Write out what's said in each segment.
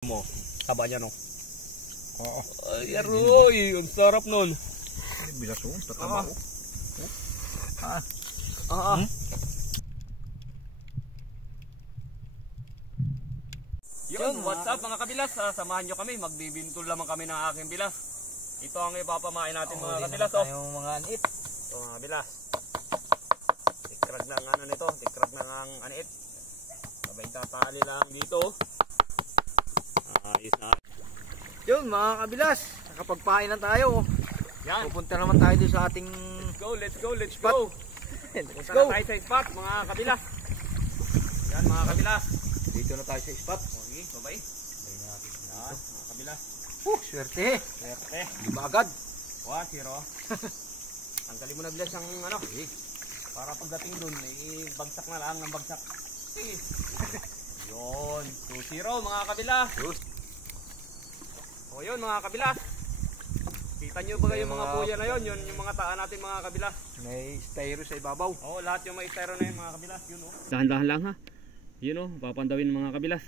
Mo, taba niya no. Oo. Ay, aroy, ang sarap nun. Bilas oh, tataba oh. Yun, what's up mga kabilas? Samahan nyo kami, magbibintol lamang kami ng aking bilas. Ito ang ipapamain natin mga kabilas. Yung mga anit. Ito mga kabilas. Tikrag ng ano nito, tikrag ng anit. Sabay tatali lang dito. Ayos na. Yun mga kabilas, nakapagpain na tayo. Yan. Pupunta naman tayo doon sa ating Let's go. Let's Punta go. na tayo sa spot mga kabilas. Yan mga kabilas. Dito na tayo sa spot. Okay, babay. Yan mga kabilas. Swerte. Swerte. Lima agad. 1-0. Tanggalin mo na bilas ang ano. Para pagdating dun, bagsak na lang ng bagsak. Yun, 2-0 mga kabilas. O yun mga kabilas. Kita nyo ba yung mga buya na yun? Yun yung mga taan natin mga kabilas. May styro sa ibabaw. Oo, lahat yung may styro na yun mga kabilas. Yun oh. Dahan-dahan lang ha. Yun oh, papandawin mga kabilas.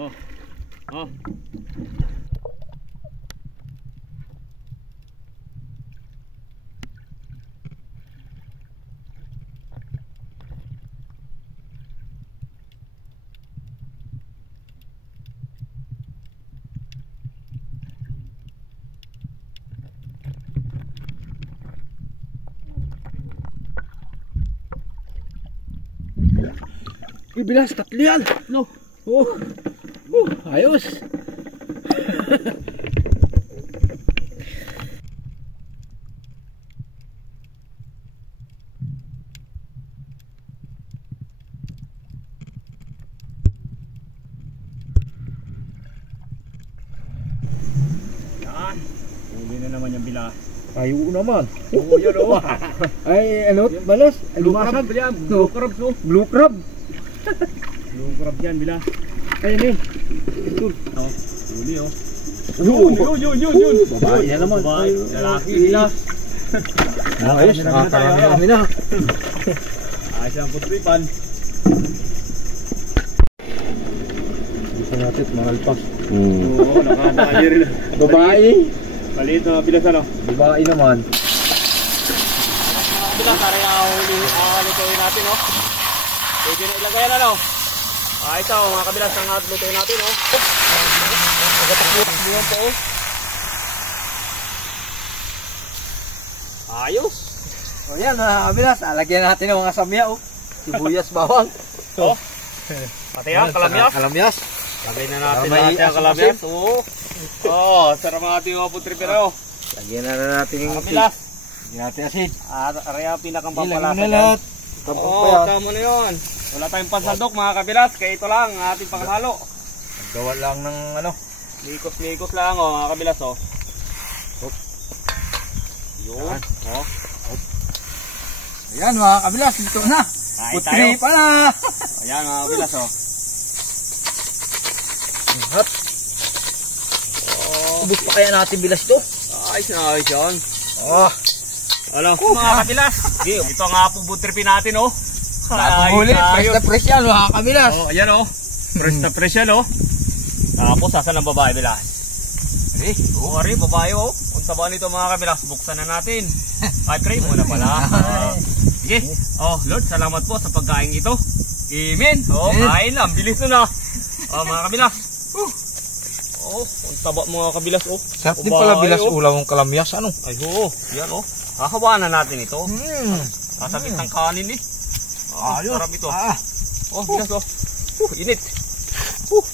Oh. Bilas, tatlo yan. No. Ayos. Yan. Uli na naman yung bilas. Ayo naman. Oo, yun oh. Ay, ano? Balas? Blue crab yan. Blue crab oh. Blue crab. Blue crab yan bilas. Ayun. Oh, uli oh. Yun. Babae na naman. Babae, lalaki bilas. Ayos, nakakarami na. Ayos ang putripan. Gusto natin, maralpas. Oo, nakadali rin. Babae. Maliit na bilas ano. Babae naman. Mga bilas, karang lutuin natin oh. Pwede na ilagay na no. Ito mga kabilas ang lutuin natin oh. Pagkatakbukas mo yan po oh. Ayos. O yan mga kabilas, alagyan natin ng mga samya oh. Sibuyas, bawang. Oh. Pati ang kalamyas. Kalamyas. Lagay na natin ang kalamyas. Oo. Oh, sarap ang ating mga putripero. Lagyan na natin yung kabilas. Lagyan natin asin. Aray ang pinakang Lagyan pampalasa na lahat. Oo, tama na yun. Wala tayong pansaldok mga kabilas. Kaya ito lang ang ating panghalo. Gawa lang ng ano. Likos lang oh mga kabilas oh. Yun. Oh. Ayan mga kabilas, dito na. Putri pa na. Ayan mga kabilas oh. Hop. Ubus pa kaya natin bilas to? Ayos na ayos yun. Oh. Ano mga kabilas? Ito nga po butripin natin oh. Huli, fresh na fresh yan mga kabilas. Oh, ayan oh. Fresh na fresh yan oh. Tapos saan ang babae bilas? Ari, babae oh. Kung taba nito mga kabilas, buksan na natin. Ay, try muna pala. Sige. Oh, Lord, salamat po sa pagkain ito. Amen. Oh, kain lang. Bilis na. Oh, mga kabilas. Oh, kung taba mga kabilas oh. Sarap din pala bilas ulam ng kalamyas ano? Ay, oo. Yan oh. Hahawaan na natin ito. Sasabit ng kanin eh. Ayos. Sarap ito. Oh, bilas oh. Init.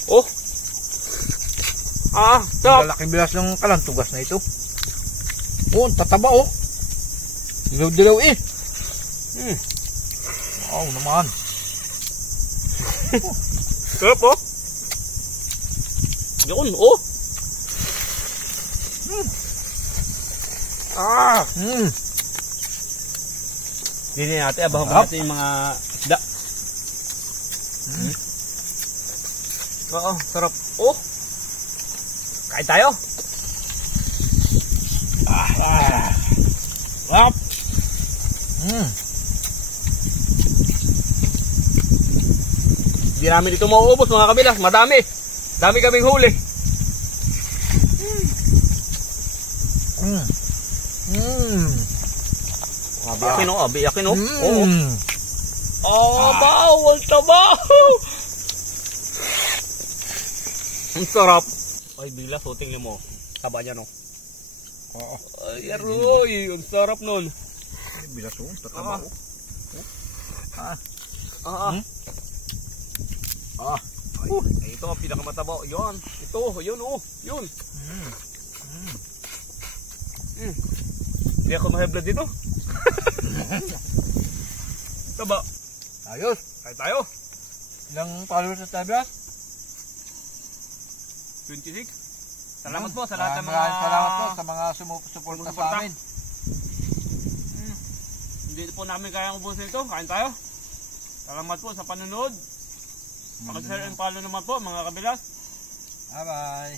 Oh. Stop. Malaking bilas ng kalantugas na ito. Oh, tataba oh. Dilaw-dilaw eh. Wow naman. Sarap oh. Yun oh. Hindi natin, abahan pa natin yung mga isda. Oo, sarap. Oh! Kain tayo! Sarap! Hindi namin dito mauubos mga kabilas, madami. Dami kaming huli. Abi akin oh. Oo. Bawal tabaw. Ang sarap. Ay, bilas, tingnan mo. Taba niya, no? Oo. Ay, aroy. Ang sarap nun. Bilas oh, tataba oh. Ay, ito ang pinakamataba. Yan. Ito, yun oh. Yun. Hindi ako ma-high blood dito. Taba. Ayos. Kaya tayo. Ilang followers sa tabi? 26. Salamat po sa lahat ng mga... Maraming salamat po sa mga sumusuporta sa amin. Hindi po namin kayang ubusin ito. Kain tayo. Salamat po sa panonood. Pakishare and follow naman po mga kabilas. Bye bye.